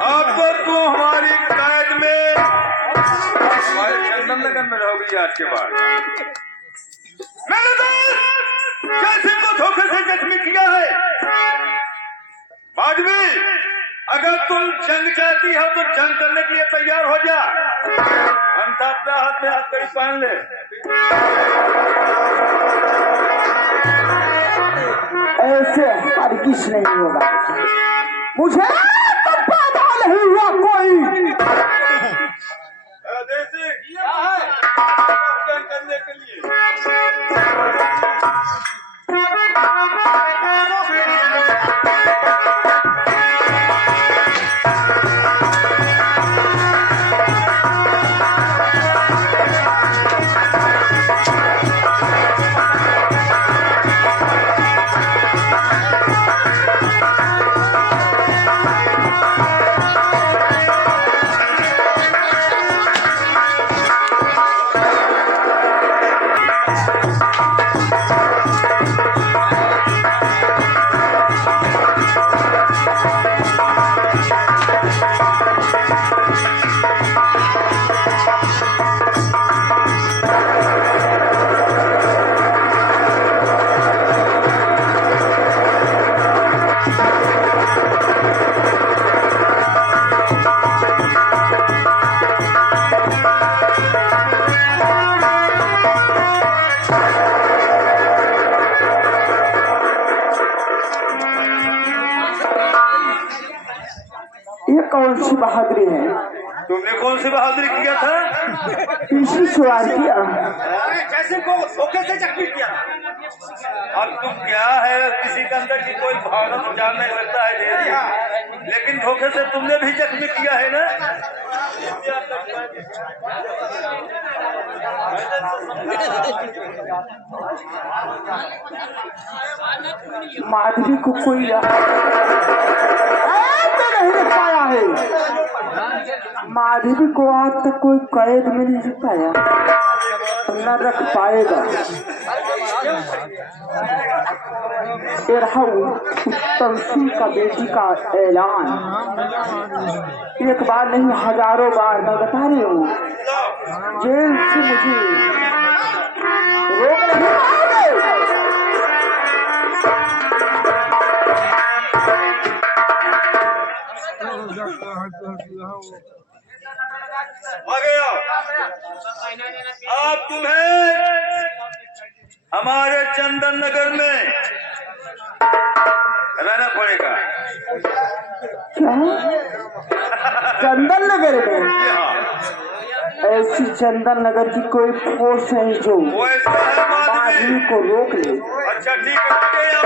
अब तो तू हमारी कैद में हमारे चंदन नगर में रहोगी आज के बाद। मैंने तो जैसे को धोखे से जख्मी किया है। माधवी, अगर तुम जंग चाहती हो तो जंग करने के लिए तैयार हो जा। अंत अपने हाथ में हथकड़ी पहन ले। ऐसे हरगिज नहीं होगा। मुझे तो पैदा नहीं हुआ कोई। क्या है जंग करने के लिए? ये कौन सी बहादुरी है? तुमने कौन सी बहादुरी किया था? इसी सवार किया। जैसे को धोखे से जख्मी किया। अब तुम क्या है, किसी के अंदर की कोई भावना तो जानने लगता है दे, लेकिन धोखे से तुमने भी जख्मी किया है ना। माधवी को कोई नहीं पाया है। माधवी को आज तक कोई कैद में नहीं पाया, न रख पाएगा। उत्तम सिंह का बेटी का ऐलान एक बार नहीं हजारों बार मैं बता रही हूँ। जेल से मुझे रोक नहीं पाओगे। आ गया। अब तुम्हें हमारे चंदन नगर में रहना पड़ेगा। क्या? चंदन नगर में? ऐसी चंदन नगर की कोई फोर्स है जो माधवी को रोक ले? अच्छा ठीक है, आ गया।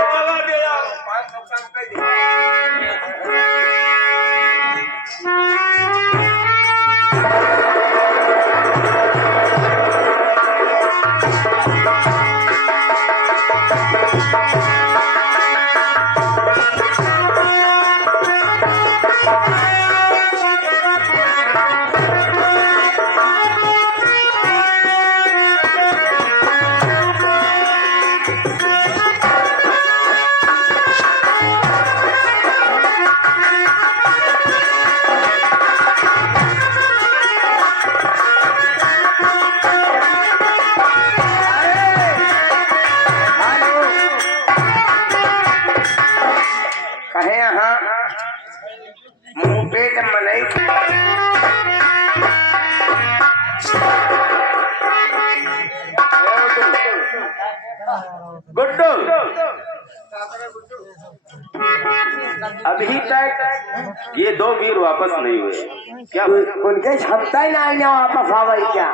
गुड्डू, अभी तक ये दो वीर वापस नहीं हुए क्या? उनके छत्ता ही ना वापस आवे क्या?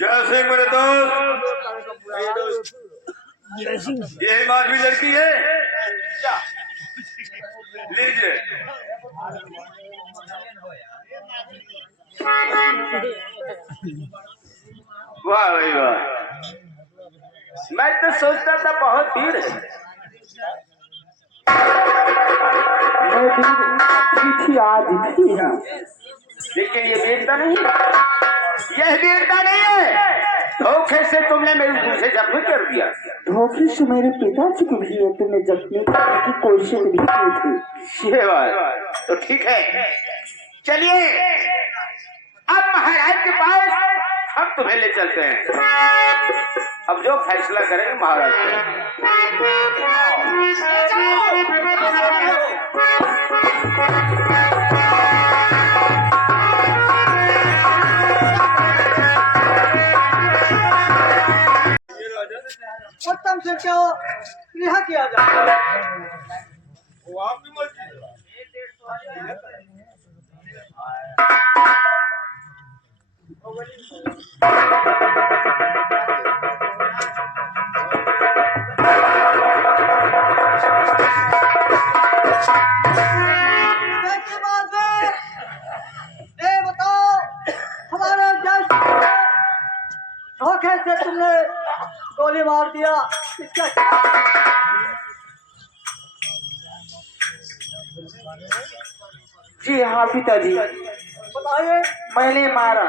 जैसे मेरे दोस्त, ये माधवी लड़की है, लीजिए। वाह भाई वाह, मैं तो सोचता था बहुत भीड़ है। मैं भी थी आज थी यहाँ, लेकिन ये वीरता नहीं, यह वीरता नहीं है। धोखे से तुमने मुझे जख्मी कर दिया। धोखे से मेरे पिताजी को भी तुमने जख्मी करने की कोशिश भी की थी। ये बात तो ठीक है, चलिए अब महाराज के पास हम तुम्हें ले चलते हैं। अब जो फैसला करेंगे महाराज उत्तम से क्यों रिहा किया जाए? वो आपकी मर्जी है। की बात है, ये बताओ हमारे जज धोखे से तुमने गोली मार दिया, इसका जी हाँ पिताजी, बताइए। मैंने मारा।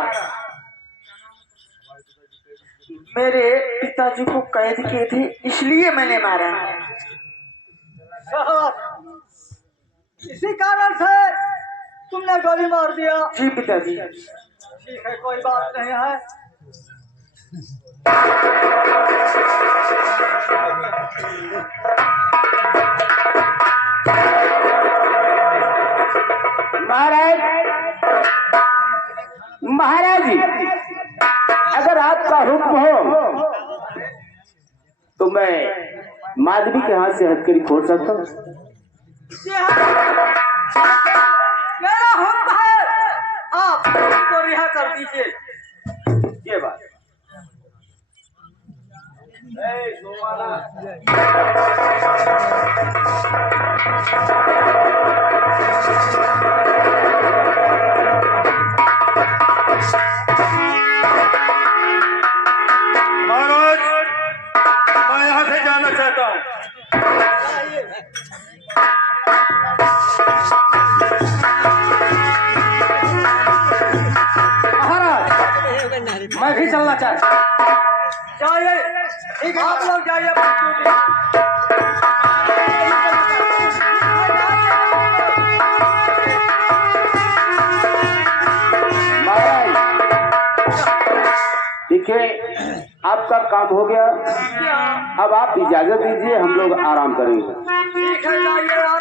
मेरे पिताजी को कैद किए थे इसलिए मैंने मारा। इसी कारण से तुमने गोली मार दिया? जी पिताजी। ठीक है, कोई बात नहीं है। महाराज जी, अगर आपका हुक्म हो तो मैं माधवी के हाथ से हथकड़ी खोल सकता हूँ। मेरा हुक्म है, आप को रिहा कर दीजिए। ये बात महाराज, मैं यहाँ से जाना चाहता हूँ। महाराज, मैं भी चलना चाहता हूँ। जाइए, ठीक है, आप लोग जाइए अपनी ड्यूटी। देखिए, आपका काम हो गया, अब आप इजाजत दीजिए, हम लोग आराम करेंगे। ठीक है, जाइए आप।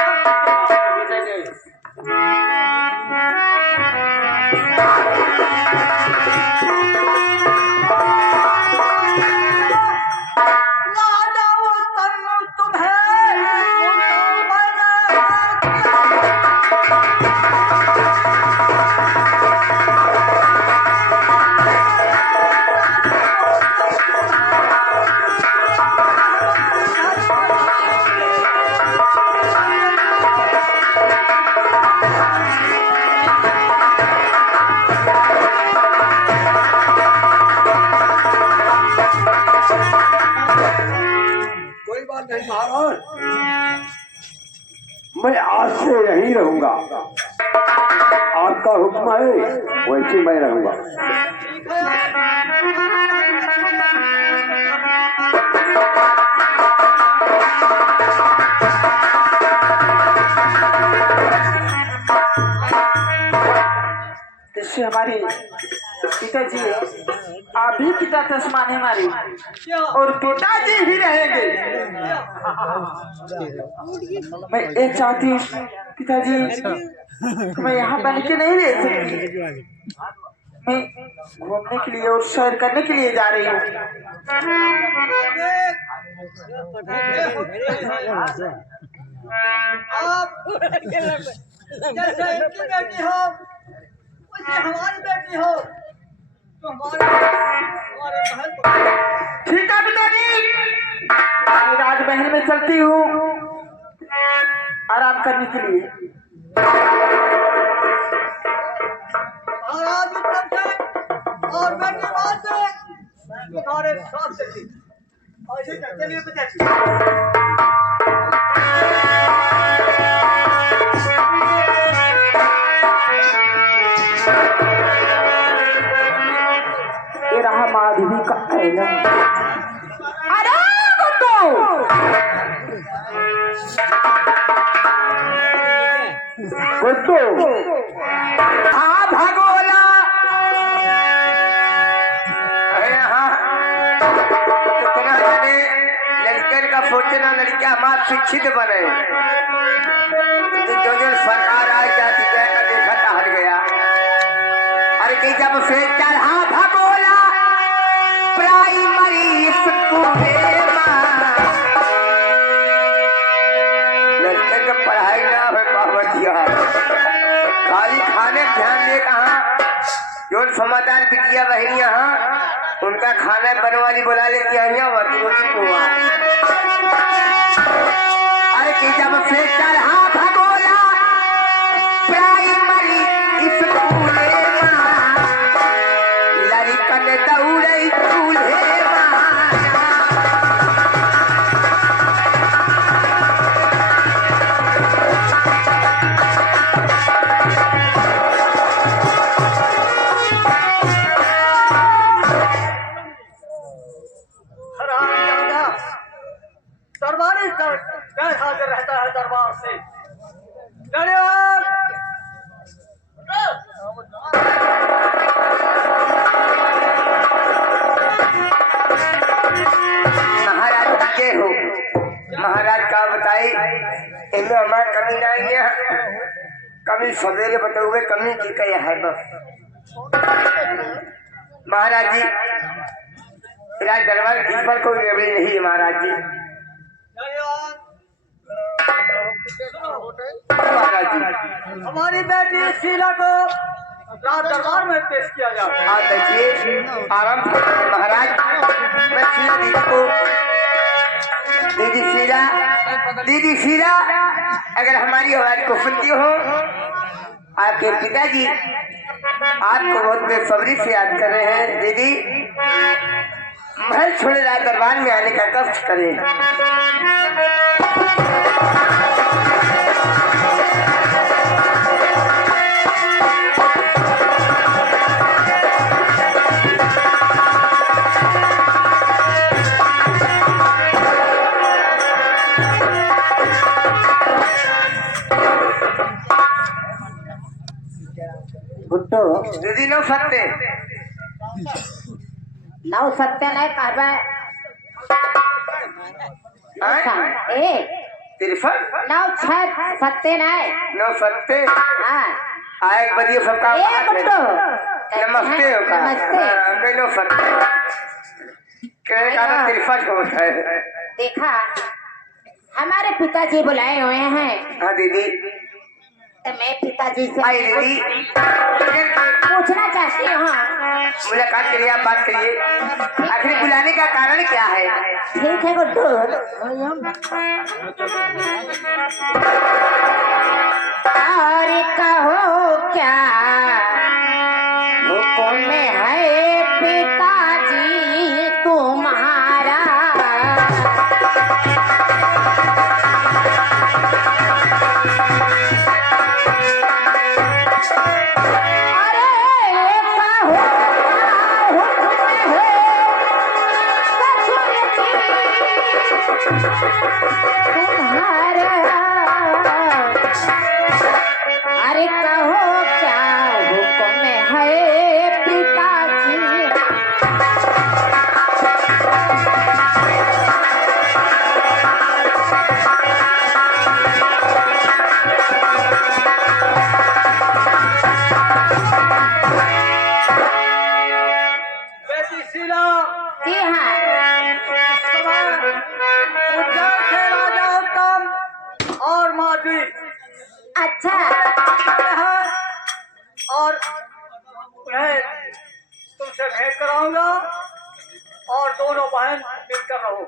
मैं आज से यहीं रहूंगा, आपका हुक्म है वैसे मैं रहूंगा। इससे हमारे पिताजी, आप भी पिता तस्माने मारे और पिताजी ही रहेंगे। मैं एक चाहती हूँ पिताजी, मैं यहाँ बन के नहीं रह सकती। मैं घूमने के लिए और सैर करने के लिए जा रही हूँ। आप जैसे इनकी बेटी हो, वैसे हमारी बेटी हो, तो हमारे बहन को। ठीक है पिताजी, मैं राजमहल में चलती हूँ आराम करने के लिए। महाराज उत्तम सिंह, और बेटी बात है तुम्हारे साथ चलिए ऐसे चलिए पिताजी। ये रहा माधवी का ऐलान। अरे गुड्डू गुड्डू हाँ भगोला यहाँ कितना जाने लड़कन का सोचना लड़कियां हमारे शिक्षित बने जो जो सरकार आ जाती जाएगा देखा था हट गया। अरे कि जब से चढ़ा भगोला प्राइमरी स्कूल लड़के का पढ़ाई ना हो पावतिया खाली खाने ध्यान दे कहाँ जो समाचार बिटिया बहन यहाँ उनका खाना बनवाली बुला लेती है पोहा। अरे कि जब से चढ़ा भगोला प्राइमरी स्कूल लड़कन दौड़े चूल्हे दरबारी गैर हाजिर रहता है दरबार से। धन्यवाद। महाराज के हो महाराज का बताई इनमें हमारा कमी नहीं है कमी सवेरे बताओगे कमी की कही है बस। महाराज जी राज दरबार इस पर कोई रेबड़ी नहीं है महाराज जी। महाराज जी हमारी बेटी शीला को राज दरबार में पेश किया जाए। आप देखिए आराम से महाराज मैं शीला दीदी को दीदी शीला अगर हमारी आवाज को सुनती हो आपके पिताजी आपको बहुत बेसब्री से याद कर रहे हैं। दीदी महल छोड़े राज दरबार में आने का कष्ट करें। गुड्डू दीदी न सकते नौ सत्य नहीं कहबे ए तिरपन नौ छह सत्य नहीं न सकते हाँ आए बदिए सबका ए गुड्डू नमस्ते हो का नमस्ते नो सकते कहने का ना तिरपन होता है। देखा हमारे पिताजी बुलाए हुए हैं हाँ दीदी तो मैं पिताजी से आई दीदी पूछना चाहती हूँ। मुलाकात करिए आप बात करिए आखिर बुलाने का कारण क्या है। ठीक है गुड्डू और कहो क्या हुक्म है पिताजी तुम्हारा। अरे कहो क्या हुक्म है पिताजी। बेटी शीला जी हाँ उज्जैन से राजा उत्तम और माधवी अच्छा है और उन्हें तुमसे भेंट कराऊंगा और दोनों बहन मिलकर रहो।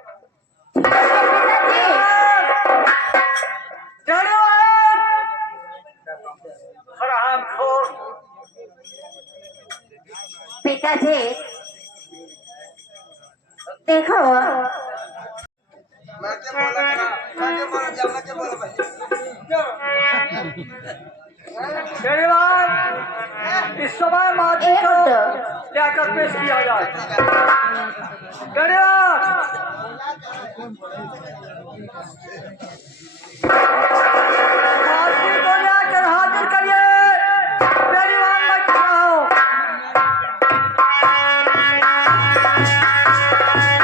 फराहम खोर पिताजी देखो इस समय माटी एक को मिनट। क्या कर पेश किया जाए?